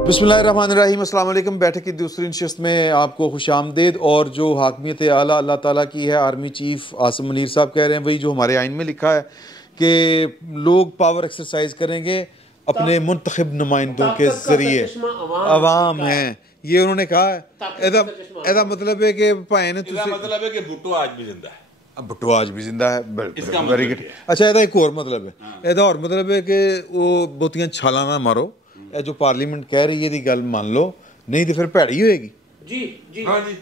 बिस्मिल्लाहिर्रहमानिर्रहीम, अस्सलाम वालेकुम। बैठक की दूसरी नशिस्त में आपको खुशामदीद। और जो हाकमियत आला अल्लाह ताला की है, आर्मी चीफ आसिम मुनीर साहब कह रहे हैं वही जो हमारे आइन में लिखा है कि लोग पावर एक्सरसाइज करेंगे अपने मुंतखब नुमाइंदों के जरिए। अवाम हैं ये उन्होंने कहा है। एदा मतलब है कि भाई ने मतलब है कि भुट्टो आज भी जिंदा है। भुट्टो आज भी जिंदा है, वेरी गुड। अच्छा, एदा एक और मतलब है, एदा और मतलब है कि वो बहुतियां छालां ना मारो, जो पार्लीमेंट कह रही है दी गल मान लो, नहीं तो फिर भैड़ी होएगी। जी जी हाँ जी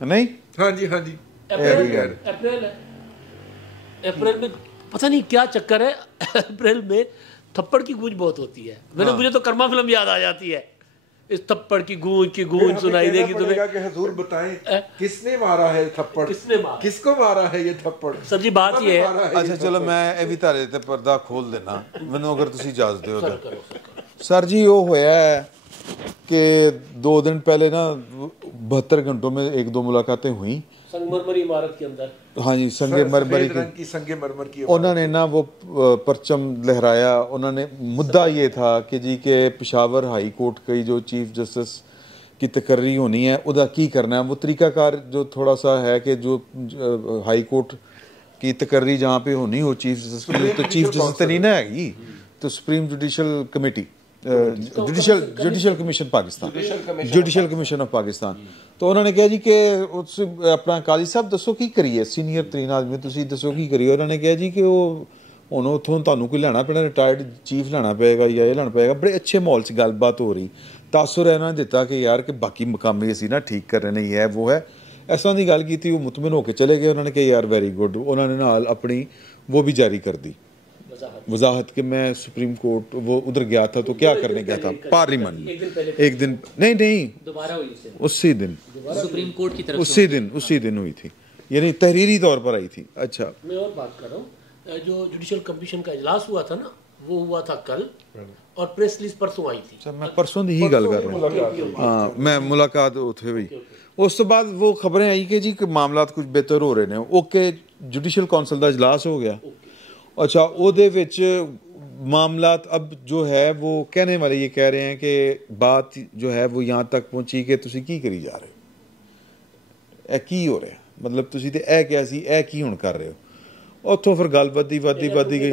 नहीं, हाँ जी हाँ जी। अप्रैल में पता नहीं क्या चक्कर है। अप्रैल में थप्पड़ की गूंज बहुत होती है। मुझे तो कर्मा फिल्म याद आ जाती है। इस थप्पड़ की गूंज सुनाई देगी तुम्हें कि हुजूर बताएं किसने मारा है थप्पड़, किसने मारा, किसको मारा है ये थप्पड़। सर जी बात ये है। अच्छा चलो मैं ये भी तारे ते पर्दा खोल देना मैनू अगर तुसी इजाजत दो तो। सर जी वो होया है कि 2 दिन पहले ना 72 घंटों में 1-2 मुलाकातें हुई संगमरमरी इमारत के अंदर। हाँ जी, संगमरमरी की संगमरमर की उन्होंने ना वो परचम लहराया। उन्होंने मुद्दा ये था कि जी के पेशावर हाई कोर्ट की जो चीफ जस्टिस की तकर्री होनी है उदा की करना है। वो तरीकाकार जो थोड़ा सा है कि जो हाई कोर्ट की तकर्री जहाँ पे होनी हो चीफ जस्टिस की, तो चीफ जस्टिस तो नहीं ना हैगी, तो supreme judicial committee, judicial commission Pakistan, judicial commission of Pakistan. तो उन्होंने कहा जी कि उस अपना काली साहब दसो की करिए, सीनियर तरीन आदमी तुसी दसो की करिए। उन्होंने कहा जी कि वो हुण उत्थों तुहानूं कोई लैना पैना, रिटायर्ड चीफ लैना पेगा या ये लैना पेगा। बड़े अच्छे माहौल च गलबात हो रही, तासुर है उन्होंने दिता कि यार कि बाकी मकामी असी ना ठीक कर रहे नहीं है वो है इस तरह की गल की। वो मुतमिन होकर चले गए। उन्होंने कहा यार वेरी गुड। उन्होंने नाल अपनी वो भी जारी कर दी वजाहत कि मैं सुप्रीम कोर्ट वो उधर गया था तो क्या करने गया था पार्लियामेंट में। एक दिन नहीं दोबारा हुई उसी दिन सुप्रीम कोर्ट की तरफ उसी दिन हुई थी, यानी तहरीरी तौर पर आई थी। अच्छा मैं और बात कर रहा हूँ, जो जुडिशल कमीशन का इजलास हुआ था ना वो हुआ था कल और प्रेस रिलीज परसों आई थी। अच्छा, मैं परसों की ही गल कर रहा हूँ। हाँ, मैं मुलाकात उत्थे हुई। उस तो बाद वो खबरें आई कि जी मामला कुछ बेहतर हो रहे हैं। ओके, जुडिशल कौंसल का इजलास हो गया। अच्छा, ਉਹਦੇ ਵਿੱਚ मामलात अब जो है वो कहने वाले ये कह रहे हैं कि बात जो है वो यहाँ तक पहुँची कि तुसी की करी जा रहे हो, की हो रहा, मतलब तुसी ते ए क्या सी ए की हुण कर रहे हो। उत्थों फिर गल बदी गई।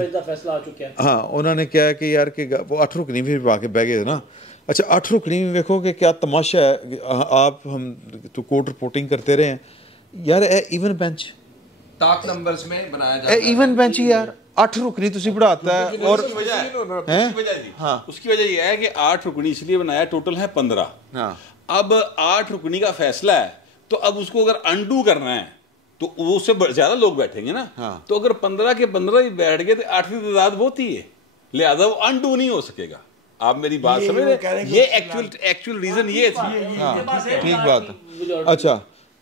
हाँ, उन्होंने कहा कि यार कि वो 8 रुकनी भी पा के बह गए ना। अच्छा, 8 रुकनी में देखो कि क्या तमाशा है। आप हम तो कोर्ट रिपोर्टिंग करते रहे हैं यार, ए इवन बेंच ताक नंबर्स में बनाया जाता है। इवन बेंच ही यार 8 रुकनी तुसी बढ़ाता है। और उसकी वजह यह है कि 8 रुकनी इसलिए बनाया, टोटल है 15। हाँ, अब 8 रुकनी का फैसला है तो अब उसको अगर अनडू करना है तो उससे ज्यादा लोग बैठेंगे ना। हाँ। तो अगर 15 के 15 ही बैठ गए तो 8वीं तादाद बहुत ही है, लिहाजा वो अनडू नहीं हो सकेगा। आप मेरी बात समझ रहे? ये एक्चुअल रीजन ये था। ठीक बात है। अच्छा,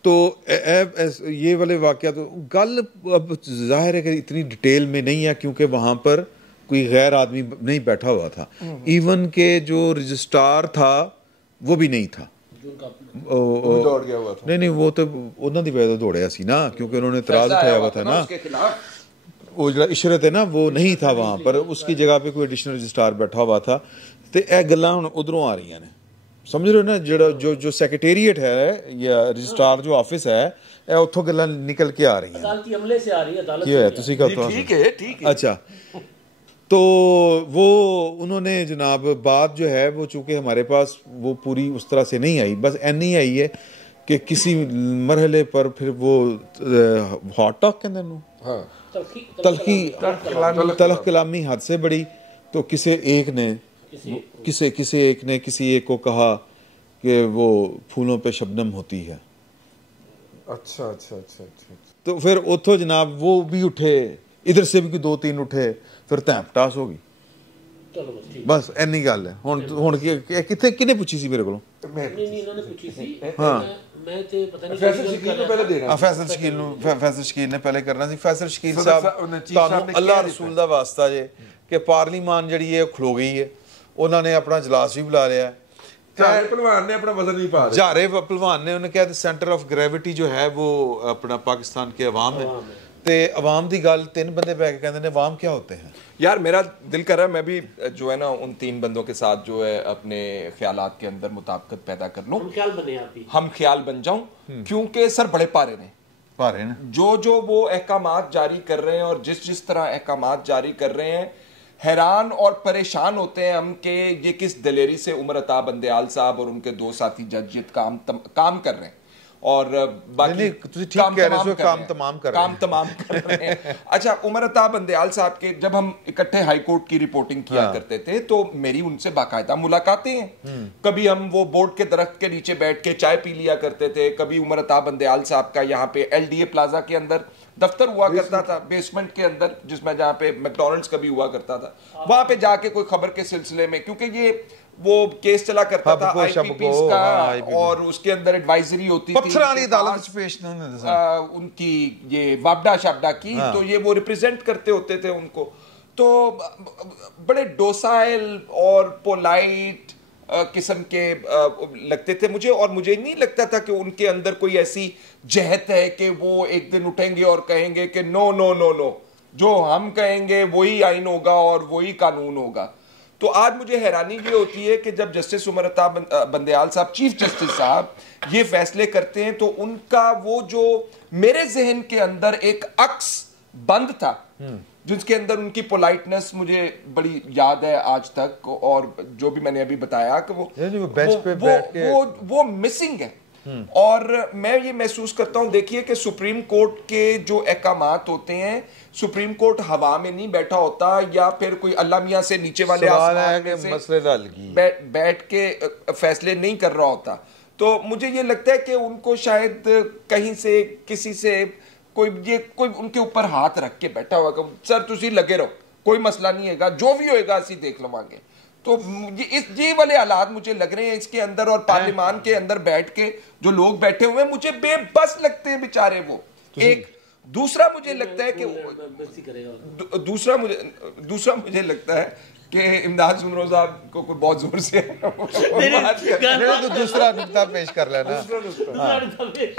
तो ये वाले वाक़या तो गल अब जाहिर है कि इतनी डिटेल में नहीं है क्योंकि वहाँ पर कोई गैर आदमी नहीं बैठा हुआ था। इवन के जो रजिस्ट्रार था वो भी नहीं था, दौड़ गया हुआ था। नहीं वो तो उन्होंने की वजह दौड़िया सी ना, क्योंकि उन्होंने इतराज उठाया हुआ था ना। वो जो इशरत है ना वो नहीं था वहाँ पर, उसकी जगह पे कोई एडिशनल रजिस्ट्रार बैठा हुआ था। तो यह गल्लां हुण उधरों आ रही ने, समझ रहे हो ना। जो सेक्रेटेरिएट है या रजिस्ट्रार जो ऑफिस है उत्थों गल्लां निकल के आ रही हैं, अदालती अमले से आ रही है, अदालत क्या है तुसी का ठीक है। अच्छा, तो वो उन्होंने जनाब बात जो है वो चूंकि हमारे पास वो पूरी उस तरह से नहीं आई, बस एनी आई है कि किसी मरहले पर फिर वो हॉट टॉक कहते हैं, तलख कलामी हद से बड़ी। तो किसी एक ने किसी एक को कहा कि वो फूलों पे शबनम होती है। अच्छा। तो फिर उतो जनाब वो भी उठे, इधर से भी 2-3 उठे, फिर तैंपटास हो गई। बस इन्नी गल है। हुण किथे किने पूछी सी मेरे को? फैसल शकील ने पहले करना सी। फैसल शकील साहब अल्लाह रसूल दा वास्ता जे कि पार्लीमान जिहड़ी है खलो गई है, उन्होंने अपना इजलास भी बुला लिया है। पहलवान ने अपना वजन भी पा रहे, झारे पहलवान ने उन्होंने कहा सेंटर ऑफ ग्रेविटी जो है वो अपना पाकिस्तान के अवाम है। ते अवाम दी गल तीन बंदे बैठ के कहते हैं अवाम क्या होते हैं यार मेरा दिल कर रहा है मैं भी जो है ना उन तीन बंदों के साथ जो है अपने ख्यालात के अंदर मुताबिकत पैदा कर लूं, हम ख्याल बन जाऊं, क्योंकि सर बड़े पारे ने जो वो अहकामात जारी कर रहे हैं और जिस तरह अहकामात जारी कर रहे हैं, हैरान और परेशान होते हैं हम कि ये किस दलेरी से उमर अता बंदयाल साहब और उनके दो साथी जज ये काम कर रहे हैं और बाकी काम तमाम कर रहे हैं। अच्छा, उमर अता बंदयाल साहब के जब हम इकट्ठे हाई कोर्ट की रिपोर्टिंग किया करते थे तो मेरी उनसे बाकायदा मुलाकातें हैं। कभी हम वो बोर्ड के दरख्त के नीचे बैठ के चाय पी लिया करते थे, कभी उमर अता बंदयाल साहब का यहाँ पे LDA प्लाजा के अंदर दफ्तर हुआ करता था, बेसमेंट के अंदर, जिसमें जहाँ पे मैकडॉनल्ड्स कभी हुआ करता था, वहां पे जाके कोई खबर के सिलसिले में, क्योंकि ये वो केस चला करता था IPPs का और उसके अंदर एडवाइजरी होती थी उनकी ये वापडा शापडा की, तो ये वो रिप्रेजेंट करते होते थे उनको, तो बड़े डोसाइल और पोलाइट किस्म के लगते थे मुझे, और मुझे नहीं लगता था कि उनके अंदर कोई ऐसी जहत है कि वो एक दिन उठेंगे और कहेंगे कि नो नो नो नो, जो हम कहेंगे वही आइन होगा और वही कानून होगा। तो आज मुझे हैरानी ये होती है कि जब जस्टिस उमर अता बंदयाल साहब, चीफ जस्टिस साहब, ये फैसले करते हैं तो उनका वो जो मेरे जहन के अंदर एक अक्स बंद था, जिसके अंदर उनकी पोलाइटनेस मुझे बड़ी याद है आज तक, और जो भी मैंने अभी बताया कि वो मिसिंग है। और मैं ये महसूस करता हूं, देखिए कि सुप्रीम कोर्ट के जो अहकामात होते हैं, सुप्रीम कोर्ट हवा में नहीं बैठा होता या फिर कोई अल्लाह मियां से नीचे वाले बैठ के फैसले नहीं कर रहा होता। तो मुझे ये लगता है कि उनको शायद कहीं से किसी से कोई उनके ऊपर हाथ रख के बैठा हुआ, सर तुसी लगे रहो, कोई मसला नहीं है, जो भी होएगा असी देख लवांगे। तो ये वाले हालात मुझे लग रहे हैं इसके अंदर, और पार्लियामान के अंदर बैठ के जो लोग बैठे हुए हैं मुझे बेबस लगते हैं बेचारे वो। एक दूसरा मुझे लगता है कि दूसरा मुझे लगता है कि इमदाद सुमरो साहब को कोई बहुत जोर से तो दूसरा नुक्ता पेश कर लेना।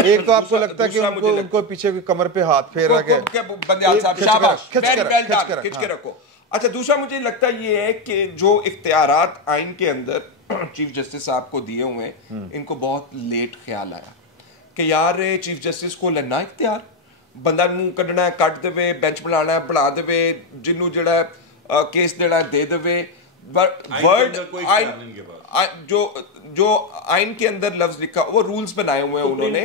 एक तो आपको लगता है कि उनको पीछे कमर पे हाथ फेर रखे बंदयाल साहब, शाबाश, खिंच के रखो। अच्छा, दूसरा मुझे लगता ये है कि जो इख्तियारात आइन के अंदर चीफ जस्टिस साहब को दिए हुए हैं, इनको बहुत लेट ख्याल आया कि यार चीफ जस्टिस को लेना इख्तियार, बंदा मुंह कढ़ना है कट देवे, बेंच बनाना है बना देवे, जिन्हों जड़ा केस देना दे देवे। वर्ड जो आइन के अंदर लफ्ज लिखा, वो रूल्स बनाए हुए हैं उन्होंने,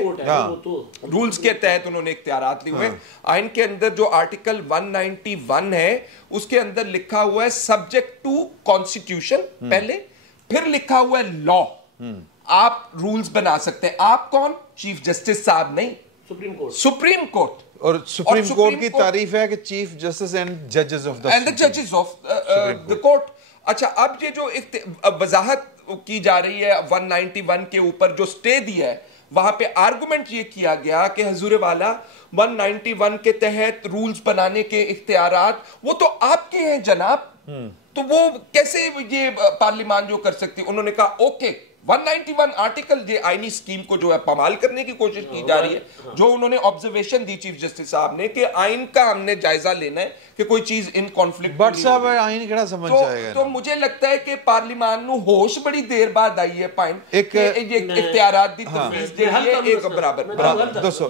रूल्स के तहत उन्होंने इख्तियारात लिए हुए हैं। आइन के अंदर जो आर्टिकल 191 है उसके अंदर लिखा हुआ है सब्जेक्ट टू कॉन्स्टिट्यूशन पहले, फिर लिखा हुआ है लॉ। आप रूल्स बना सकते हैं। आप कौन? चीफ जस्टिस साहब नहीं, सुप्रीम कोर्ट। और सुप्रीम कोर्ट की तारीफ है कि चीफ जस्टिस एंड जजेस ऑफ द कोर्ट। अच्छा, अब ये जो वजाहत की जा रही है 191 के ऊपर जो स्टे दिया है, वहां पे आर्गुमेंट ये किया गया कि हुजूर वाला 191 के तहत रूल्स बनाने के इख्तियारात वो तो आपके हैं जनाब, तो वो कैसे ये पार्लियामान जो कर सकती है। उन्होंने कहा ओके, 191 आर्टिकल ये आईनी स्कीम को जो है पामाल करने की कोशिश की जा रही है। जो उन्होंने ऑब्जर्वेशन दी चीफ जस्टिस साहब ने कि आइन का हमने जायजा लेना है कि कोई चीज इन कॉन्फ्लिक्ट, बट साहब आइन केड़ा समझ जाएगा। तो मुझे लगता है कि पार्लियामान नु होश बड़ी देर बाद आई है पॉइंट एक इख्तियारात दी तफवीज दे रही है एक बराबर। दोस्तों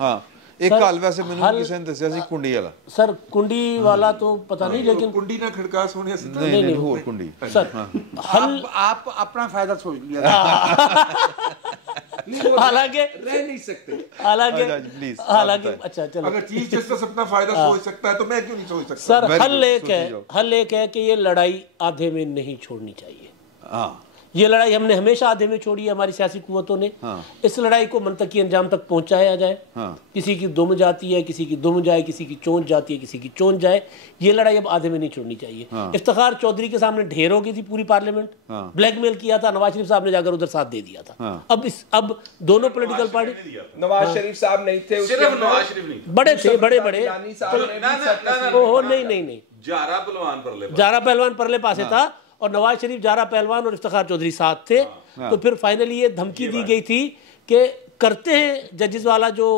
हां, एक हाल वैसे मैंने किसी ने दस्या सी कुंडी वाला, सर कुंडी वाला तो पता नहीं, लेकिन कुंडी ना खड़का सोने से नहीं होर कुंडी सर हल आप अपना फायदा सोच लिया। हालांकि रह नहीं सकते, हालांकि अच्छा चलो, अगर चीफ जस्टिस अपना फायदा सोच सकता है तो मैं क्यों नहीं सोच सकता। सर हल एक है कि ये लड़ाई आधे में नहीं छोड़नी चाहिए। ये लड़ाई हमने हमेशा आधे में छोड़ी है, हमारी सियासी कुव्वतों ने। इस लड़ाई को मंतकी अंजाम तक पहुंचाया जाए। किसी की दुम जाती है, किसी की दुम जाए, किसी की चोंच जाती है, किसी की चोंच जाए, ये लड़ाई अब आधे में नहीं छोड़नी चाहिए। इफ्तिखार चौधरी के सामने ढेर हो गई थी पूरी पार्लियामेंट, ब्लैकमेल किया था, नवाज शरीफ साहब ने जाकर उधर साथ दे दिया था। अब दोनों पॉलिटिकल पार्टी, नवाज शरीफ साहब नहीं थे, सिर्फ नवाज शरीफ नहीं, बड़े थे, बड़े ओहो नहीं, जारा पहलवान परले पासे था और नवाज शरीफ, जारा पहलवान और इफ्तिखार चौधरी साथ थे। तो फिर फाइनली ये धमकी दी गई थी कि करते हैं जजेस वाला जो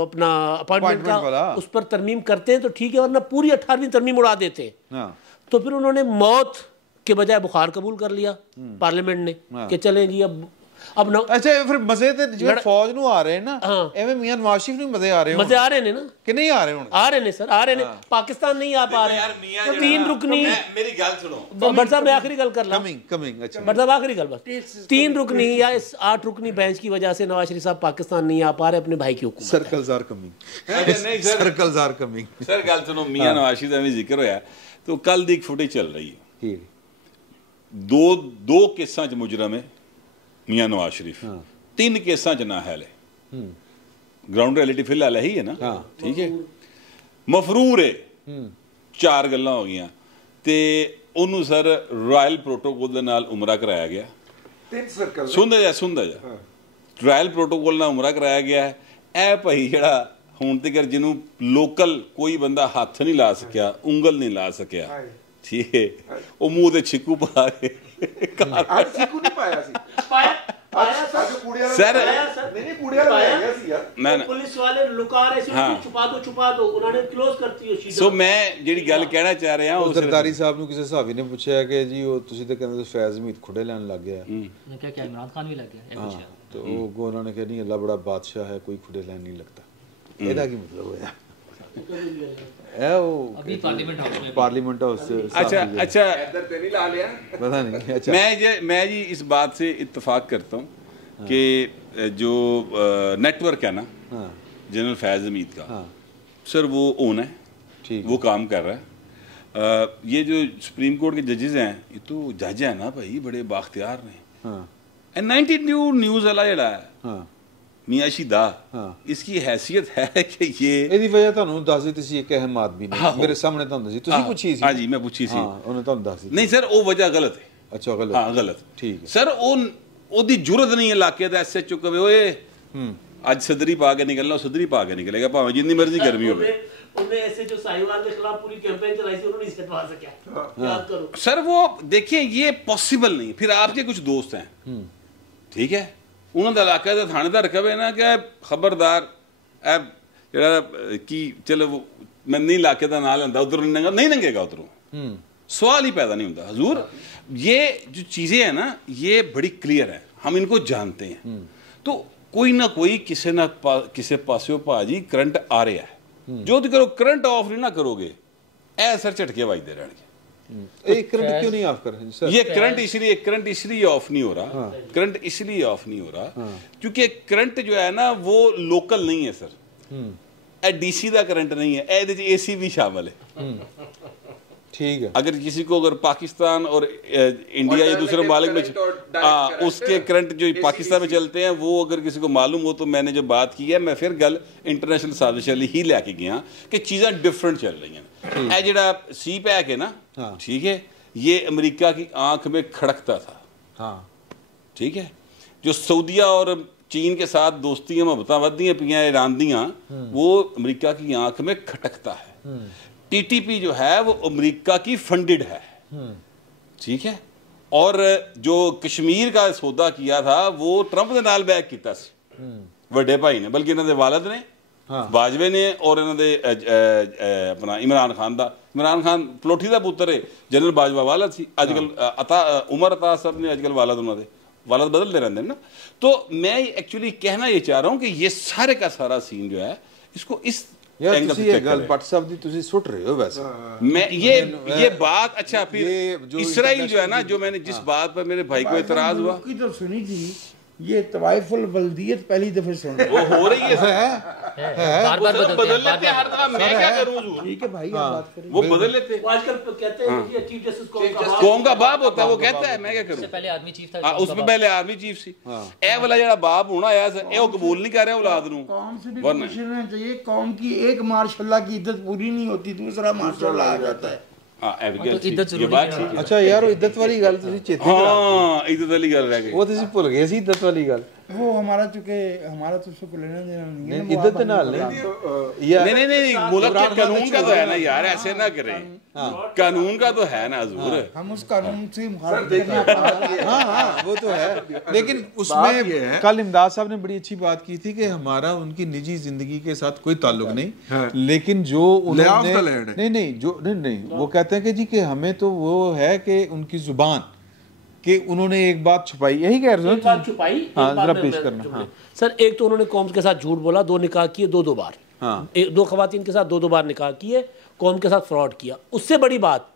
अपना अपॉइंटमेंट का उस पर तरमीम करते हैं तो ठीक है, वरना पूरी 18वीं तरमीम उड़ा देते हैं। तो फिर उन्होंने मौत के बजाय बुखार कबूल कर लिया पार्लियामेंट ने कि चलें जी अब ना। अच्छा फिर मजे ते जिवें फौज ਨੂੰ ਆ ਰਹੇ ਨਾ ਐਵੇਂ ਮੀਆਂ ਨਵਾਜ਼ ਸ਼ਰੀਫ ਨੂੰ ਮਜ਼ੇ ਆ ਰਹੇ ਮਜ਼ੇ ਆ ਰਹੇ ਨੇ ਨਾ ਕਿ ਨਹੀਂ ਆ ਰਹੇ ਹੁਣ? आ रहे ने सर, आ रहे ने। पाकिस्तान नहीं आ पा रहे तो 3 रुकनी। मेरी गल सुनो बट साहब मैं आखिरी गल कर ला, कमिंग अच्छा बट साहब आखिरी गल बस 3 रुकनी या इस 8 रुकनी बेंच की वजह से नवाज शरीफ साहब पाकिस्तान नहीं आ पा रहे अपने भाई की हुकूमत। सर्कलजार कमिंग सर्कलजार कमिंग। सर गल सुनो, मियां नवाज शरीफ का भी जिक्र होया तो कल दी फुटेज चल रही है, दो केसां च मुजरम है मियां नवाज शरीफ, 3 केसां च नाअहल है। ग्राउंड रियलिटी फिलहाल यही है ना, ठीक है। मफरूर है 4 गल्लां हो गईयां ते ओनू सर रॉयल प्रोटोकॉल दे नाल उमरा कराया गया। 3 सर्कल सुनदा जा रॉयल प्रोटोकॉल नाल उमरा कराया गया है। ए भाई जेड़ा हुण तक जिन्हों लोकल कोई बंदा हाथ नहीं ला सकिया, उंगल नहीं ला सकिया, ठीक है, वो मुंह ते छिकू पा के आज सीकू नहीं पाया सी पाया आज कूड़िया सर नहीं कूड़िया लगाया सी यार मैं पुलिस वाले लुका रहे सी, छुपा दो उन्होंने क्लोज करती है शीट। सो मैं ਜਿਹੜੀ ਗੱਲ ਕਹਿਣਾ ਚਾਹ ਰਿਹਾ ਉਹ ਸਰਦਾਰੀ ਸਾਹਿਬ ਨੂੰ ਕਿਸੇ ਸਾਹਬੀ ਨੇ ਪੁੱਛਿਆ ਕਿ ਜੀ ਉਹ ਤੁਸੀਂ ਤਾਂ ਕਹਿੰਦੇ ਫੈਜ਼ ਹਮੀਦ ਖੁੜੇ ਲੈਣ ਲੱਗ ਗਿਆ, मैं क्या क्या इमरान खान भी लग गया है पूछा तो वो उन्होंने कहा नहीं अल्लाह बड़ा बादशाह है कोई खुड़े ਲੈਣ नहीं लगता। ਇਹਦਾ ਕੀ ਮਤਲਬ ਹੋਇਆ? ਇਹ ਉਹ अभी पार्लियामेंट हाउस से अच्छा इधर ते नहीं ला लिया पता नहीं। अच्छा मैं जी इस बात से इत्तेफाक करता हूँ कि जो नेटवर्क है ना जनरल फैज़ हमीद का, सर वो ओन है, वो काम कर रहा है। ये जो सुप्रीम कोर्ट के जजेस हैं ये तो जज है ना भाई, बड़े बाख्तियार ने। 92 न्यूज़ वाला जड़ा है मियां शिदा, इसकी हैसियत है कि ये ਇਹਦੀ ਵਜ੍ਹਾ ਤੁਹਾਨੂੰ ਦੱਸ ਦਿੱਤੀ ਸੀ ਇੱਕ ਅਹਿਮ ਆਦਮੀ ਨੇ ਮੇਰੇ ਸਾਹਮਣੇ ਤੁਹਾਨੂੰ ਦੱਸੀ, ਤੁਸੀਂ ਪੁੱਛੀ ਸੀ? हाँ जी मैं पूछी सी, ਉਹਨੇ ਤੁਹਾਨੂੰ ਦੱਸ ਦਿੱਤੀ। नहीं सर वो वजह गलत है। अच्छा गलत? हाँ गलत ठीक है सर। ओदी जरूरत नहीं है इलाके दा एसएचओ कवे ओए आज सदरी पा के निकलना, सदरी पा के निकलेगा भावें जितनी मर्जी गर्मी हो। उन्होंने एसएचओ साहिवाल के खिलाफ पूरी कैंपेन चलाई थी, उन्होंने इसे हटवा सका। याद करो सर वो देखिए ये पॉसिबल नहीं। फिर आपके कुछ दोस्त हैं, ठीक है, उन्होंने का इलाका का थानेदार कहे ना कि खबरदार कि चलो मैं नहीं इलाके का ना लेंदा, उधर नहीं लंघेगा, उधरों सवाल ही पैदा नहीं होता। हजूर ये जो चीज़ें हैं ना ये बड़ी क्लियर है, हम इनको जानते हैं। तो कोई ना कोई किसी पासे भाजी करंट आ रहा है, जो करो करंट ऑफ नहीं ना करोगे ऐ सर झटके बजते रहेंगे। करंट क्यों नहीं ऑफ कर रहे सर? ये करंट इसलिए ऑफ नहीं हो रहा, करंट इसलिए ऑफ नहीं हो रहा क्योंकि करंट जो है ना वो लोकल नहीं है सर, डीसी का करंट नहीं है, एसी भी शामिल है, ठीक है। अगर किसी को अगर पाकिस्तान और इंडिया या दूसरे मालिक में उसके करंट जो पाकिस्तान में चलते हैं वो अगर किसी को मालूम हो तो मैंने जो बात की है मैं फिर गल इंटरनेशनल साजिश ही लैके गया कि चीज़ें डिफरेंट चल रही हैं। यह जड़ा सी पैक है ना, ठीक है, ये अमेरिका की आंख में खड़कता था, ठीक है, जो सऊदिया और चीन के साथ दोस्तियां मोहब्बत वधियां पियां ईरान दियां, वो अमेरिका की आंख में खटकता है। टीटीपी जो है वो अमेरिका की फंडेड है, ठीक है, और जो कश्मीर का सौदा किया था वो ट्रंप के नाल बैक किया वड्डे भाई ने, बल्कि इन्होंने वालद ने बाजवे ने और इन्होंने अपना इमरान खान पलोठी का पुत्र है, जनरल बाजवा वालद सी, अजकल उमर अता साहब ने अजकल वालद उन्होंने वालद बदलते रहते हैं ना। तो मैं एक्चुअली कहना ये चाह रहा हूँ कि ये सारे का सारा सीन जो है इसको इस यार तुसी ये गल भट्ट साहब दी तुसी सुट रहे हो वैसे। मैं ये बात अच्छा फिर इसराइल जो है ना, जो मैंने जिस बात पर मेरे भाई को इतराज हुआ की तो सुनी थी, ये तवाइफुल बल्दियत पहली दफे सुन रहे वो हो रही है बार-बार बदल लेते हैं हर दफा। मैं क्या करूं? ठीक है भाई आप बात करें, वो बदल लेते हैं। आजकल कहते हैं कि चीफ जस्टिस कौम का बाप होता है, वो कहता है मैं क्या करूं? पहले आर्मी चीफ था, उसमें पहले आर्मी चीफ सी। ए वाला जेड़ा बाप होना आया ए वो कबूल नहीं कर रहा औलाद नु। कौम से भी पूछना चाहिए, कौम की एक माशाल्लाह की इज्जत पूरी नहीं होती, दूसरा माशाल्लाह आ जाता है। ये बात अच्छा यार इज्जत वाली गल तुसी चेते हाँ इज्जत वाली गल रह गई, वो तुसी भुल गए सी इज्जत वाली गल। वो हमारा चूंकि हमारा तो उसको लेना देना नहीं है, इद्दत नाल नहीं मुल्क के कानून का तो है ना यार, ऐसे ना करें, कानून का तो है ना हजूर, हम उस कानून से मुखालिफ करना। हाँ वो तो है, लेकिन उसमें कल इमदाद साहब ने बड़ी अच्छी बात की थी कि हमारा उनकी निजी जिंदगी के साथ कोई ताल्लुक नहीं, लेकिन जो उन्होंने नहीं वो कहते हैं कि जी कि हमें तो वो है कि उनकी जुबान कि उन्होंने एक बात छुपाई, यही कह रहे हैं, बात छुपाई। हाँ, जरा पेश करना। हाँ। सर एक तो उन्होंने कौम के साथ झूठ बोला, 2 निकाह किए 2 बार, हाँ। 2 खवातीन के साथ 2 बार निकाह किए, कौम के साथ फ्रॉड किया। उससे बड़ी बात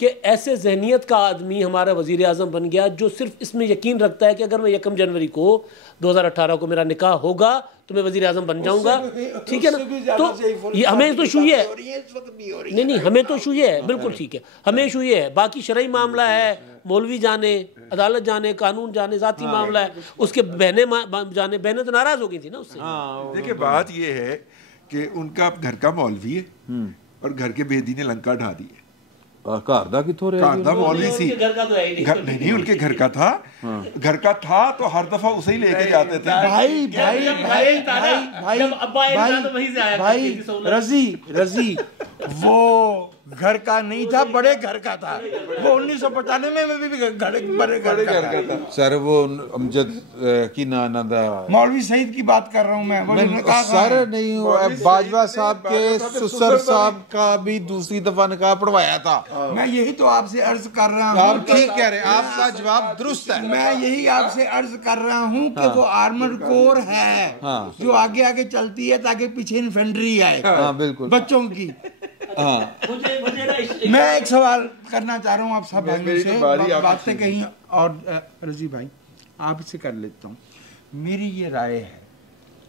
कि ऐसे जहनीत का आदमी हमारा वजीर आज़म बन गया जो सिर्फ इसमें यकीन रखता है कि अगर मैं 1 जनवरी को 2018 को मेरा निकाह होगा तो मैं वजीर आज़म बन जाऊंगा, ठीक है ना। तो ये हमें तो इशू ये है, नहीं हमें तो इशू ये है, बिल्कुल ठीक है, हमें इशू ये है। बाकी शरई मामला है, मौलवी जाने, अदालत जाने, कानून जाने, जाती मामला है, उसके बहनें जाने, बहनें तो नाराज हो गई थी ना उससे। देखिए बात ये है कि उनका घर का मौलवी है और घर के बेदी ने लंका ढा दी है। घर दा किथों रह घर दा मौलवी सी, घर का तो है ही नहीं उनके घर का था, घर का था तो हर दफा उसे ही लेके जाते थे। भाई भाई भाई भाई भाई भाई रजी वो घर का नहीं था, बड़े घर का था। वो 1995 में भी बड़े घर का था। सर वो अमजद की नाना दा मौलवी सईद की बात कर रहा हूँ मैं सर नहीं, बाजवा साहब के ससुर साहब का भी दूसरी दफा निकाह पढ़वाया था। मैं यही तो आपसे अर्ज कर रहा हूँ। आप ठीक कह रहे हैं, आपका जवाब दुरुस्त है। मैं यही आपसे अर्ज कर रहा हूँ कि वो आर्मर्ड कोर है जो आगे आगे चलती है ताकि पीछे इन्फेंट्री आए, बिल्कुल बच्चों की। मैं एक सवाल करना चाह रहा हूँ आप सब भाइयों से, बातें कहीं और रजी भाई आपसे कर लेता हूँ। मेरी ये राय है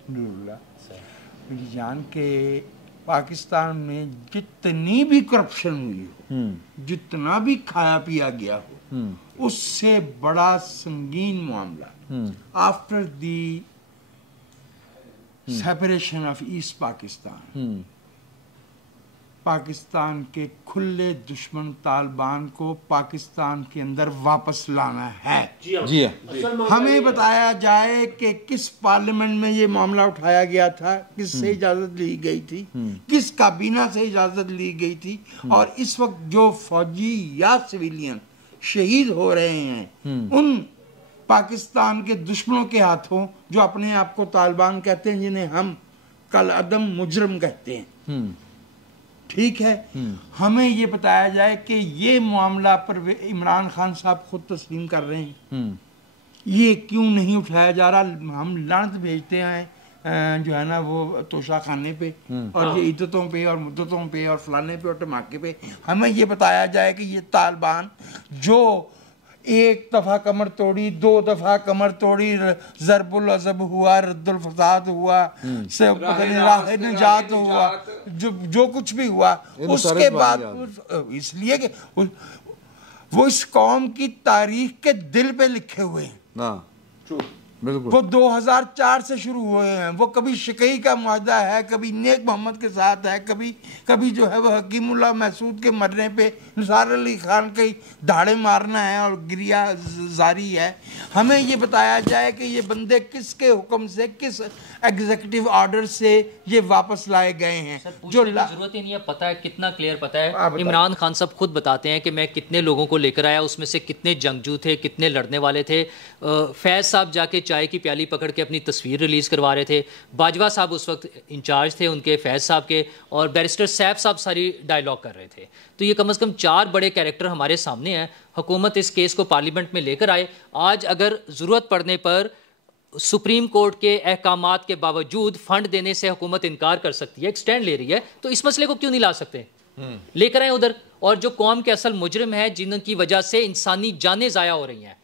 मेरी जान के पाकिस्तान में जितनी भी करप्शन हुई हो, जितना भी खाया पिया गया हो, उससे बड़ा संगीन मामला after the separation of east Pakistan, Pakistan के खुले दुश्मन तालिबान को पाकिस्तान के अंदर वापस लाना है। जी हमें बताया जाए कि किस पार्लियामेंट में ये मामला उठाया गया था, किससे इजाजत ली गई थी, किस काबीना से इजाजत ली गई थी, और इस वक्त जो फौजी या सिविलियन शहीद हो रहे हैं उन पाकिस्तान के दुश्मनों के हाथों, जो अपने आप को तालिबान कहते हैं, जिन्हें हम कल अदम मुजरम कहते हैं, ठीक है। हमें ये बताया जाए कि ये मामला पर इमरान खान साहब खुद तस्लीम कर रहे हैं, ये क्यों नहीं उठाया जा रहा। हम लानत भेजते हैं जो है ना वो तोशा खाने पे और ये इद्दतों पे और मुद्दतों पे और फलाने पे और टमाके पे। हमें ये बताया जाए कि ये तालिबान जो 1 दफा कमर तोड़ी, 2 दफा कमर तोड़ी, ज़रबुल अज़ब हुआ, रद्दुल फसाद हुआ, से राह निजात हुआ, जो कुछ भी हुआ, उसके बाद इसलिए कि वो इस कौम की तारीख के दिल पे लिखे हुए हैं। वो 2004 से शुरू हुए हैं। वो कभी शिकई का मुआहदा है, कभी नेक मोहम्मद के साथ है, कभी जो है वो हकीमुल्लाह महसूद के मरने पे निसार अली खान के दाड़े मारना है और गिरिया जारी है। हमें ये बताया जाए कि ये बंदे किसके हुक्म से, किस एग्जीक्यूटिव ऑर्डर से ये वापस लाए गए हैं। जो जरूरत ही नहीं है, पता है, कितना क्लियर पता है। इमरान खान साहब खुद बताते हैं कि मैं कितने लोगों को लेकर आया, उसमें से कितने जंगजू थे, कितने लड़ने वाले थे। फैज़ साहब जाके चाय की प्याली पकड़ के अपनी तस्वीर रिलीज़ करवा रहे थे। बाजवा साहब उस वक्त इंचार्ज थे उनके, फैज़ साहब के, और बैरिस्टर सैफ साहब सारी डायलॉग कर रहे थे। तो ये कम से कम 4 बड़े कैरेक्टर हमारे सामने हैं। हुकूमत इस केस को पार्लियामेंट में लेकर आए। आज अगर ज़रूरत पड़ने पर सुप्रीम कोर्ट के अहकामात के बावजूद फंड देने से हुकूमत इनकार कर सकती है, एक स्टैंड ले रही है, तो इस मसले को क्यों नहीं ला सकते? लेकर आए उधर। और जो कौम के असल मुजरिम है, जिनकी वजह से इंसानी जानें ज़ाया हो रही हैं,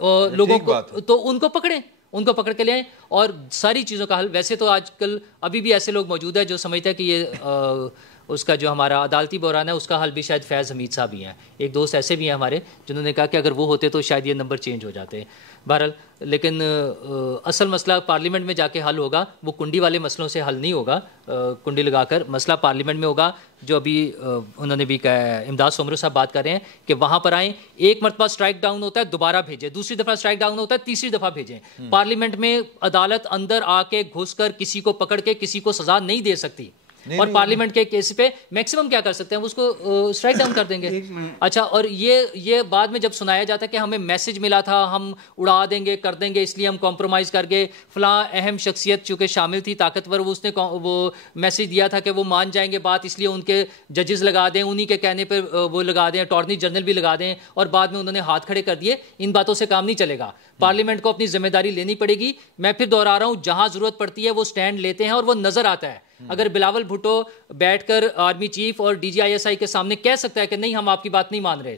और लोगों को, तो उनको पकड़ें, उनको पकड़ के ले आए और सारी चीज़ों का हल। वैसे तो आजकल अभी भी ऐसे लोग मौजूद हैं जो समझते हैं कि ये उसका जो हमारा अदालती बहरान है उसका हल भी शायद फैज़ हमीद साहब ही हैं। एक दोस्त ऐसे भी हैं हमारे जिन्होंने कहा कि अगर वो होते तो शायद ये नंबर चेंज हो जाते। बहरहाल लेकिन असल मसला पार्लियामेंट में जाके हल होगा, वो कुंडी वाले मसलों से हल नहीं होगा। कुंडी लगाकर मसला पार्लियामेंट में होगा। जो अभी उन्होंने भी कहा, इमदाद सोमरो साहब बात कर रहे हैं कि वहाँ पर आएँ, एक मरतबा स्ट्राइक डाउन होता है दोबारा भेजें, दूसरी दफ़ा स्ट्राइक डाउन होता है तीसरी दफ़ा भेजें। पार्लियामेंट में अदालत अंदर आके घुसकर किसी को पकड़ के किसी को सजा नहीं दे सकती। और पार्लियामेंट के केस पे मैक्सिमम क्या कर सकते हैं, उसको स्ट्राइक डाउन कर देंगे। अच्छा, और ये बाद में जब सुनाया जाता है कि हमें मैसेज मिला था, हम उड़ा देंगे कर देंगे, इसलिए हम कॉम्प्रोमाइज़ करके फलां अहम शख्सियत चूँकि शामिल थी ताकतवर, उसने वो मैसेज दिया था कि वो मान जाएंगे बात, इसलिए उनके जजेस लगा दें, उन्हीं के कहने पर वो लगा दें, अटॉर्नी जनरल भी लगा दें, और बाद में उन्होंने हाथ खड़े कर दिए। इन बातों से काम नहीं चलेगा। पार्लियामेंट को अपनी जिम्मेदारी लेनी पड़ेगी। मैं फिर दोहरा रहा हूँ, जहाँ ज़रूरत पड़ती है वो स्टैंड लेते हैं और वो नज़र आता है। अगर बिलावल भुट्टो बैठकर आर्मी चीफ और DGISI के सामने कह सकता है कि नहीं हम आपकी बात नहीं मान रहे,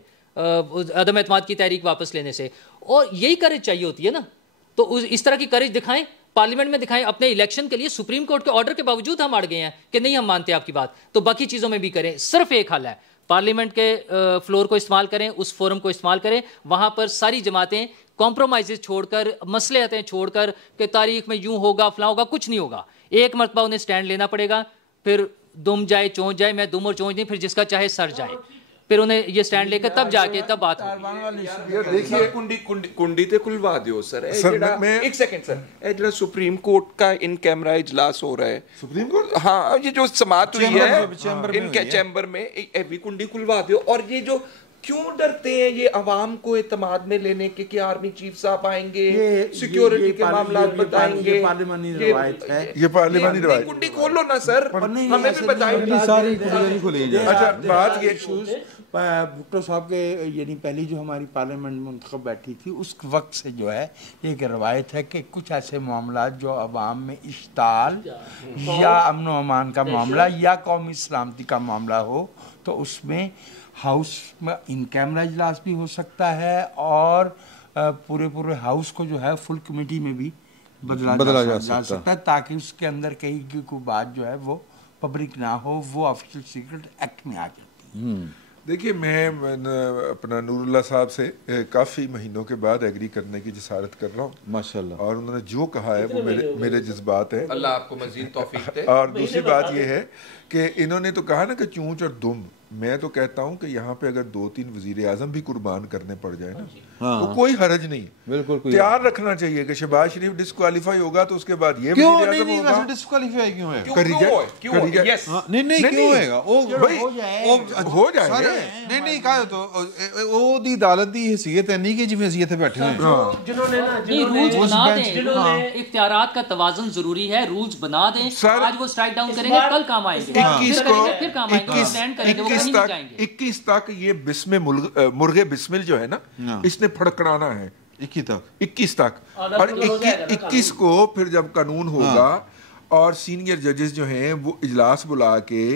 अदम एतमाद की तहरीक वापस लेने से, और यही करेज चाहिए होती है ना, तो इस तरह की करेज दिखाएं, पार्लियामेंट में दिखाएं। अपने इलेक्शन के लिए सुप्रीम कोर्ट के ऑर्डर के बावजूद हम अड़ गए हैं कि नहीं हम मानते आपकी बात, तो बाकी चीज़ों में भी करें। सिर्फ एक हल है, पार्लियामेंट के फ्लोर को इस्तेमाल करें, उस फोरम को इस्तेमाल करें, वहाँ पर सारी जमातें कॉम्प्रोमाइज़ छोड़कर, मसलेहतें छोड़कर कि तारीख में यूं होगा फलां होगा, कुछ नहीं होगा। एक मरतबा उन्हें स्टैंड लेना पड़ेगा, फिर दुम जाए चोंच जाए, मैं दुम और चोंच नहीं, फिर जिसका चाहे सर जाए, फिर उन्हें ये स्टैंड लेकर तब जाके तब बात होगी। देखिए कुंडी ते खुलवा दियो सर। एक सेकंड सर, ए जरा सुप्रीम कोर्ट का इन कैमरा इजलास हो रहा है, सुप्रीम कोर्ट, हाँ, ये जो समात हुई है इनके चैम्बर में, भी कुंडी खुलवा दियो। और ये जो क्यों डरते हैं ये अवाम को एतमाद में लेने के कि आर्मी चीफ साहब आएंगे, सिक्योरिटी के मामला बताएंगे, ये पार्लियामानी रवायत है, ये पार्लियामानी रवायत। कुंडी खोलो ना सर, हमें भी बताइए। सारी कुंडी खुली जाए। अच्छा, बात ये भुट्टो साहब के यानी पहली जो हमारी पार्लियामेंट मुंतखब बैठी थी उस वक्त से जो है एक रवायत है कि कुछ ऐसे मामला जो अवाम में इश्ताल या अमन व अमान का मामला या कौमी सलामती का मामला हो, तो उसमें हाउस में इन कैमरा इजलास भी हो सकता है और पूरे हाउस को जो है फुल कमेटी में भी बदला जा सकता है, ताकि उसके अंदर कहीं की कोई बात जो है वो पब्लिक ना हो, वो ऑफिशियल सीक्रेट एक्ट में आ जाती है। देखिए, मैं अपना नूरुल्लाह साहब से काफ़ी महीनों के बाद एग्री करने की जसारत कर रहा हूँ माशाल्लाह, और उन्होंने जो कहा है वो मेरे जज्बात है। अल्लाह आपको मज़ीद तौफीक दे। और दूसरी बात ये है कि इन्होंने तो कहा ना कि चूंच और दुम, मैं तो कहता हूँ कि यहाँ पे अगर 2-3 वजीर आजम भी कुर्बान करने पड़ जाए ना, तो कोई हरज नहीं। बिल्कुल तैयार रखना चाहिए कि शहबाज शरीफ डिस्क्वालीफाई होगा तो उसके बाद ये डिस्क्वालीफाई क्यों है, हो जाए नहीं कहा तो ਉਹ ਦੀ ਅਦਾਲਤ ਦੀ ਹਸੀਅਤ ਹੈ ਨਹੀਂ ਕਿ ਜਿਵੇਂ ਅਸੀਂ ਇੱਥੇ ਬੈਠੇ ਹਾਂ। जिन्होंने रूल्स बना दें, इख्तियारात का तवाज़ुन जरूरी है, रूल्स बना दें। आज वो स्ट्राइक डाउन करेंगे, कल काम आएंगे, 21 तक ये मुर्गे बिस्मिल जो है ना, इसने फड़कड़ाना है 21 तक, और 21 को फिर जब कानून होगा और सीनियर जजेस जो हैं वो इजलास बुला के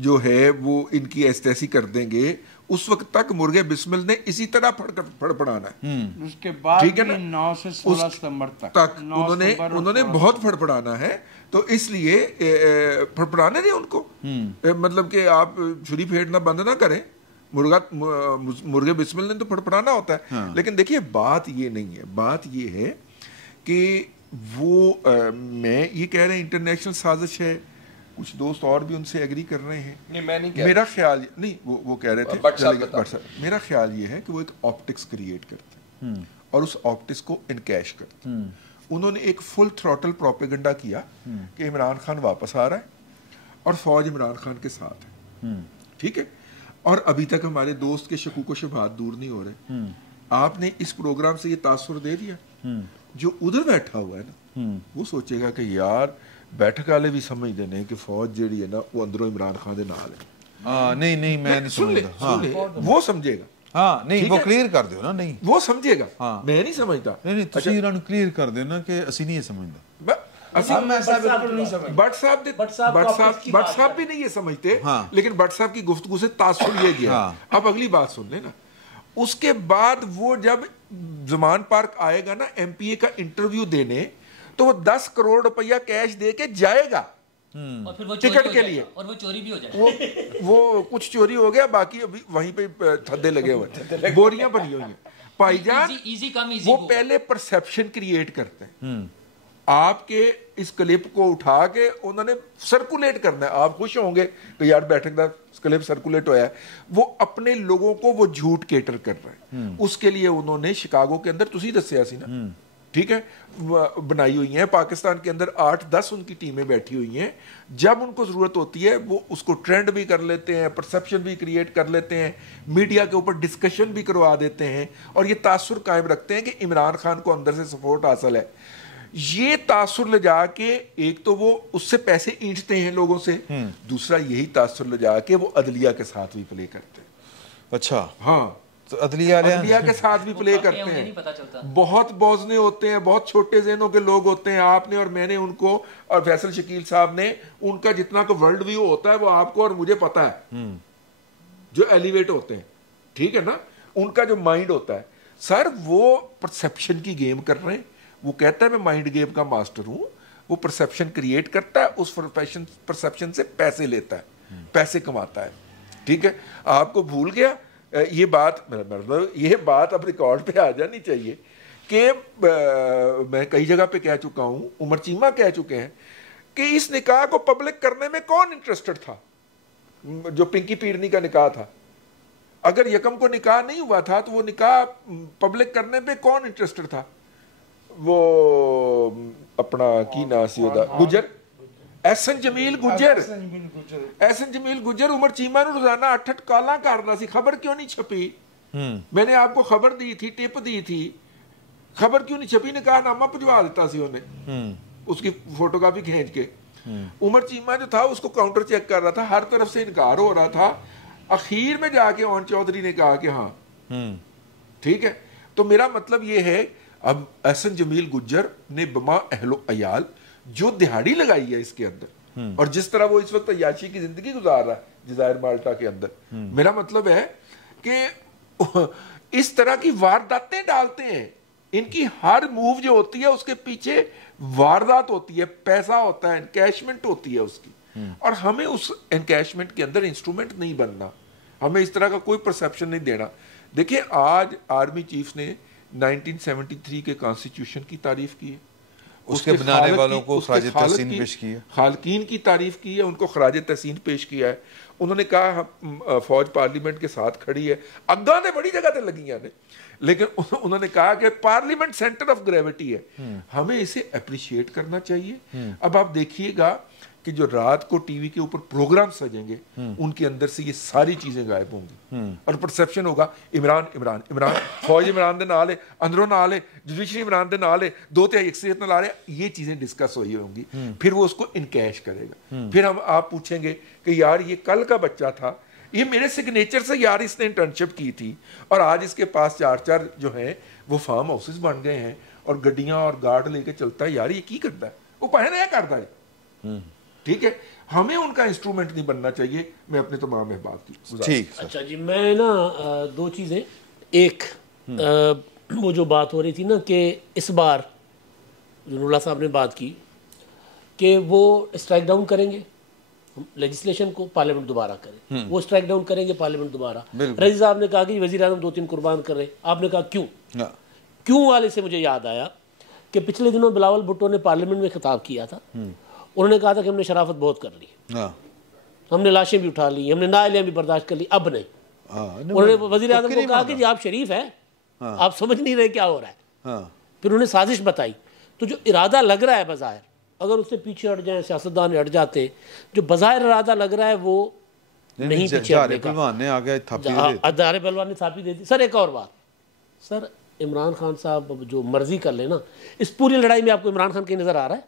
जो है वो इनकी ऐसी कर देंगे, उस वक्त तक मुर्गे बिस्मिल ने इसी तरह फड़फड़ाना है। उसके बाद ठीक है ना, 9 से 16 सितंबर तक उन्होंने बहुत फड़फड़ाना है, तो इसलिए फड़फड़ाने दें उनको। मतलब कि आप छुरी फेंटना बंद ना करें, मुर्गे बिस्मिल ने तो फड़फड़ाना होता है। हाँ। लेकिन देखिए, बात ये नहीं है, बात ये है कि वो मैं ये कह रहे हैं इंटरनेशनल साजिश है, कुछ दोस्त और भी उनसे एग्री कर रहे हैं। नहीं, मैं नहीं कह मेरा ख्याल नहीं, वो कह रहे थे, मेरा ख्याल ये है कि वो एक ऑप्टिक्स क्रिएट करते हैं और उस ऑप्टिक्स को इनकैश करते हैं। उन्होंने एक फुल थ्रॉटल प्रोपेगेंडा किया कि इमरान खान वापस आ रहा है और फौज इमरान खान के साथ है, ठीक है, और अभी तक हमारे दोस्त के शकूक व शुबहात दूर नहीं हो रहे। आपने इस प्रोग्राम से ये तासुर दे दिया, जो उधर बैठा हुआ है ना वो सोचेगा कि यार बैठक वाले भी समझते हैं कि फौज जी है ना वो अंदरों इमरान खान के नाल है। नहीं मैं नहीं समझता। वो समझेगा। हाँ नहीं, वो क्लियर कर दो ना, नहीं वो समझेगा। हाँ। मैं नहीं समझता। नहीं तुसी इन्होंने क्लियर कर दो ना कि असि नहीं समझदा। भट्ट साहब भी नहीं ये समझते। हाँ। लेकिन भट्ट साहब की गुफ्तगू से तासुर ये गया। हाँ। अब अगली बात सुन लेना। उसके बाद वो जब ज़मान पार्क आएगा ना MPA का इंटरव्यू देने, तो वो 10 करोड़ रुपया कैश दे के जाएगा। और फिर वो टिकट के लिए, और वो चोरी भी हो जाए। वो कुछ चोरी हो गया, बाकी अभी वहीं पे थद्दे लगे हुए, बोरियां बनी हुई हैं भाईजान। वो पहले परसेप्शन क्रिएट करते हैं। आपके इस क्लिप को उठा के उन्होंने सर्कुलेट करना है, आप खुश होंगे कि यार बैठक दा क्लिप सर्कुलेट होया है। वो अपने लोगों को वो झूठ केटर कर रहे हैं। उसके लिए उन्होंने शिकागो के अंदर, तुसी दस्या सी ना, ठीक है, बनाई हुई हैं। पाकिस्तान के अंदर 8-10 उनकी टीमें बैठी हुई हैं। जब उनको जरूरत होती है वो उसको ट्रेंड भी कर लेते हैं, परसेप्शन भी क्रिएट कर लेते हैं, मीडिया के ऊपर डिस्कशन भी करवा देते हैं, और ये तासुर कायम रखते हैं कि इमरान खान को अंदर से सपोर्ट हासिल है। ये तासुर ले जाके एक तो वो उससे पैसे ईंटते हैं लोगों से, दूसरा यही तासुर ले जाके वो अदलिया के साथ भी प्ले करते हैं। अच्छा, हाँ, तो अदलिया के साथ भी प्ले करते हैं। बहुत बौजने होते हैं, बहुत छोटे ज़हनों के लोग होते हैं। आपने और मैंने उनको, और फैसल शकील साहब ने, उनका जितना को वर्ल्ड व्यू होता है वो आपको और मुझे पता है, जो एलिवेट होते हैं, ठीक है ना, उनका जो माइंड होता है। सर वो परसेप्शन की गेम कर रहे हैं। वो कहता है मैं माइंड गेम का मास्टर हूं, वो परसेप्शन क्रिएट करता है, उस परसेप्शन से पैसे लेता है, पैसे कमाता है, ठीक है। आपको भूल गया ये बात, मतलब ये बात अब रिकॉर्ड पे आ जानी चाहिए कि मैं कई जगह पे कह चुका हूं, उमर चीमा कह चुके हैं कि इस निकाह को पब्लिक करने में कौन इंटरेस्टेड था। जो पिंकी पीरनी का निकाह था, अगर यकम को निकाह नहीं हुआ था तो वो निकाह पब्लिक करने पे कौन इंटरेस्टेड था। वो अपना की ना सी गुजर, एहसन जमील गुजर उमर चीमा नूं रोजाना 8-8 कालां करदा सी। खबर क्यों नहीं छपी? मैंने आपको खबर दी थी, टिप दी थी, खबर क्यों नहीं छपी? निकाहनामा भिजवा दिता सी उन्हें, उसकी फोटोकॉपी खींच के। उमर चीमा जो था उसको काउंटर चेक कर रहा था, हर तरफ से इनकार हो रहा था। आखिर में जाके ओन चौधरी ने कहा कि हाँ ठीक है। तो मेरा मतलब ये है, अब एहसन जमील गुज्जर ने बमा अहलो अयाल जो दिहाड़ी लगाई है इसके अंदर, और जिस तरह वो इस वक्त अयाशी की जिंदगी गुजार रहा है जजायर माल्टा के अंदर, मेरा मतलब है कि इस तरह की वारदातें डालते हैं। इनकी हर मूव जो होती है उसके पीछे वारदात होती है, पैसा होता है, एनकैशमेंट होती है उसकी, और हमें उस एनकैशमेंट के अंदर इंस्ट्रूमेंट नहीं बनना, हमें इस तरह का कोई परसेप्शन नहीं देना। देखिए, आज आर्मी चीफ ने 1973 के कॉन्स्टिट्यूशन की तारीफ की है, उसके बनाने वालों को खराज तहसीन पेश की है, खालकीन की तारीफ की है, उनको खराज तहसीन पेश किया है। उन्होंने कहा फौज पार्लियामेंट के साथ खड़ी है, अग्गा ने बड़ी जगह ते लगी ने, लेकिन उन्होंने कहा कि पार्लियामेंट सेंटर ऑफ ग्रेविटी है, हमें इसे अप्रिशिएट करना चाहिए। अब आप देखिएगा कि जो रात को टीवी के ऊपर प्रोग्राम सजेंगे उनके अंदर से ये सारी चीजें गायब होंगी, और परसेप्शन होगा इमरान इमरान इमरान, फौज इमरान दे नाल है, अंदरों नाल है, जुडिशरी इमरान दे नाल है, 2/3 अक्सरियत नाल आ रहे, ये चीजें डिस्कस हुई होंगी। फिर वो उसको इनकैश करेगा। फिर आप पूछेंगे कि यार ये कल का बच्चा था, ये मेरे सिग्नेचर से यार इसने इंटर्नशिप की थी, और आज इसके पास 4-4 जो हैं वो फार्म हाउसेस बन गए हैं और गड्डियां और गार्ड लेके चलता है। यार ये की करता है? वो पहले नहीं करता है, ठीक है। हमें उनका इंस्ट्रूमेंट नहीं बनना चाहिए। मैं अपने तमाम अहबाब की ठीक। अच्छा जी, मैं ना 2 चीज़ें, एक वो जो बात हो रही थी ना कि इस बार जो नुल्ला साहब ने बात की कि वो स्ट्राइक डाउन करेंगे लेजिस्लेशन को, पार्लियामेंट दोबारा करे, वो स्ट्राइक डाउन करेंगे पार्लियामेंट दोबारा। रजी साहब ने कहा कि वज़ीर आज़म 2-3 कुर्बान कर रहे, आपने कहा क्यों वाले से मुझे याद आया कि पिछले दिनों बिलावल भुट्टो ने पार्लियामेंट में खिताब किया था। उन्होंने कहा था कि हमने शराफत बहुत कर ली, हमने लाशें भी उठा ली, हमने नाअहलियां भी बर्दाश्त कर ली, अब नहीं। उन्होंने वज़ीर आज़म को कहा कि जी आप शरीफ हैं, आप समझ नहीं रहे क्या हो रहा है। फिर उन्होंने साजिश बताई। तो जो इरादा लग रहा है बज़ाहिर, अगर उससे पीछे हट जाए, सियासतदान हट जाते, जो बज़ाहिर इरादा लग रहा है वो नहीं पीछे हटने का। अदारे पहलवान ने थापी दे दी। सर एक और बात, सर इमरान खान साहब जो मर्जी कर ले ना, इस पूरी लड़ाई में आपको इमरान खान की नजर आ रहा है?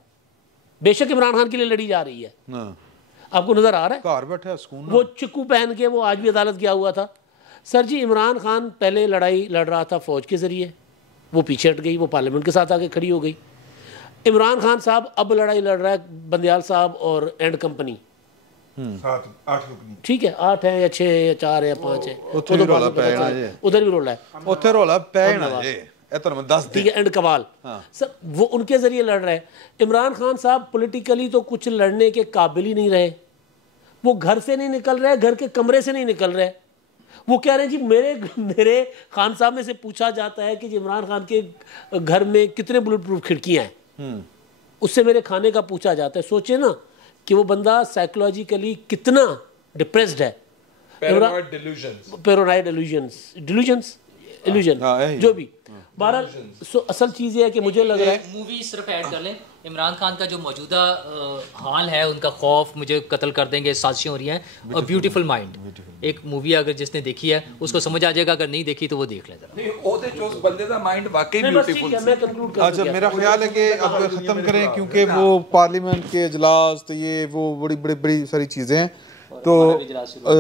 बेशक इमरान खान के लिए लड़ी जा रही है, आपको नजर आ रहा है? कार बैठा है, वो चिक्कू पहन के वो आज भी अदालत गया हुआ था। सर जी, इमरान खान पहले लड़ाई लड़ रहा था फौज के जरिए, वो पीछे हट गई, वो पार्लियामेंट के साथ आके खड़ी हो गई। इमरान खान साहब अब लड़ाई लड़ रहा है बंदियाल साहब और एंड कंपनी, 8 ठीक है, 8 है या 6 है या 4 है या 5 है, उधर भी रोला है। ठीक है, एंड कमाल सर वो उनके जरिए लड़ रहे हैं। इमरान खान साहब पॉलिटिकली तो कुछ लड़ने के काबिल ही नहीं रहे, वो घर से नहीं निकल रहे, घर के कमरे से नहीं निकल रहे। वो कह रहे हैं जी मेरे खान साहब में से पूछा जाता है कि जी इमरान खान के घर में कितने बुलेट प्रूफ खिड़कियां हैं, उससे मेरे खाने का पूछा जाता है। सोचे ना कि वो बंदा साइकोलॉजिकली कितना डिप्रेस्ड है। पैरानॉइड डिल्यूजन्स जो भी बहरहाल असल चीज ये है कि मुझे लग रहा है मूवी सिर्फ ऐड कर लें, इमरान खान का जो मौजूदा हाल है, उनका खौफ मुझे कत्ल कर देंगे, साजिशें हो रही हैं, और ब्यूटीफुल माइंड एक मूवी अगर जिसने देखी है उसको समझ आ जाएगा, अगर नहीं देखी तो वो देख ले जरा। अच्छा मेरा ख्याल है कि अब खत्म करें क्योंकि वो पार्लियामेंट के इजलास तो ये वो बड़ी सारी चीजें हैं, तो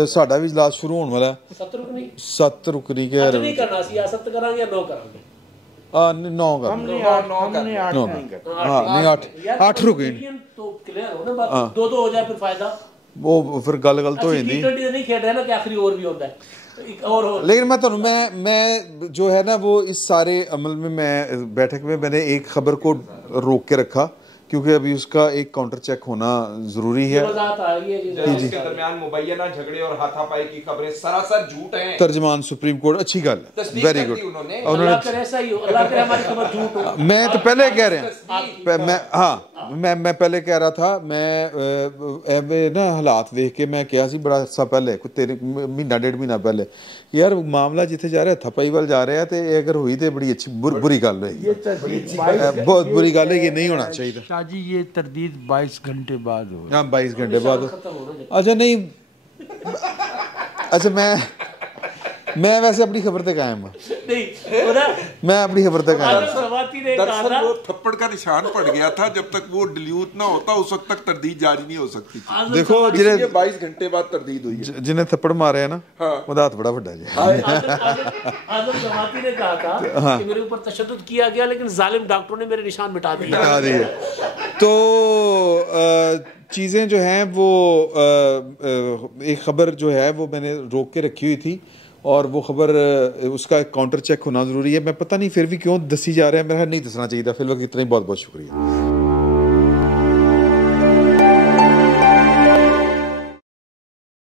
साडा भी इजलास शुरू होने वाला है। 7 रुकनी के 9 8 रुकी दो हो जाए फिर फायदा, वो फिर गल गलत हो जाती नहीं खेल रहे ना कि आखिरी ओवर भी होता है और लेकिन मैं जो है ना वो इस सारे अमल में मैं बैठक में मैंने एक खबर को रोक के रखा क्योंकि अभी उसका एक काउंटर चेक होना जरूरी है। इसके दरमियान मुबैना झगड़े और हाथापाई की खबरें सरासर झूठ हैं। तर्जमान सुप्रीम कोर्ट, अच्छी गल है, वेरी गुड। मैं तो पहले कह रहे हैं, मैं पहले कह रहा था, मैं ना हालात देख के मैं क्या सी बड़ा सा पहले कुछ महीना 1.5 महीना पहले यार मामला जिथे जा रहा है थपाई वाल जा रहा है, तो अगर हुई तो बड़ी अच्छी बुरी गल है, बहुत बुरी गल है, ये नहीं होना चाहिए। जी ये तरदीद 22 घंटे बाद हो। हाँ 22 घंटे बाद। अच्छा नहीं, अच्छा मैं वैसे अपनी खबर तक कायम हूँ, मैं अपनी खबर तक कायम। दरअसल वो थप्पड़ का निशान पड़ गया था, जब तक वो डिल्यूट ना होता उस वक्त तक तरदीद जारी नहीं हो सकती थी। देखो जिन्हें 22 घंटे बाद तरदीद हुई है, जिन्हें थप्पड़ मारे है ना वो हाथ बड़ा बड़ा है। आजम जमाती ने कहा था कि मेरे ऊपर तशद्दुद किया गया लेकिन जालिम डॉक्टरों ने मेरे निशान मिटा दिए। तो चीज़ें जो हैं वो एक खबर जो है वो मैंने रोक के रखी हुई थी और वो खबर उसका काउंटर चेक होना ज़रूरी है। मैं पता नहीं फिर भी क्यों दसी जा रहा है, मेरा नहीं दसना चाहिए था। फिर वक्त इतना ही बहुत बहुत शुक्रिया।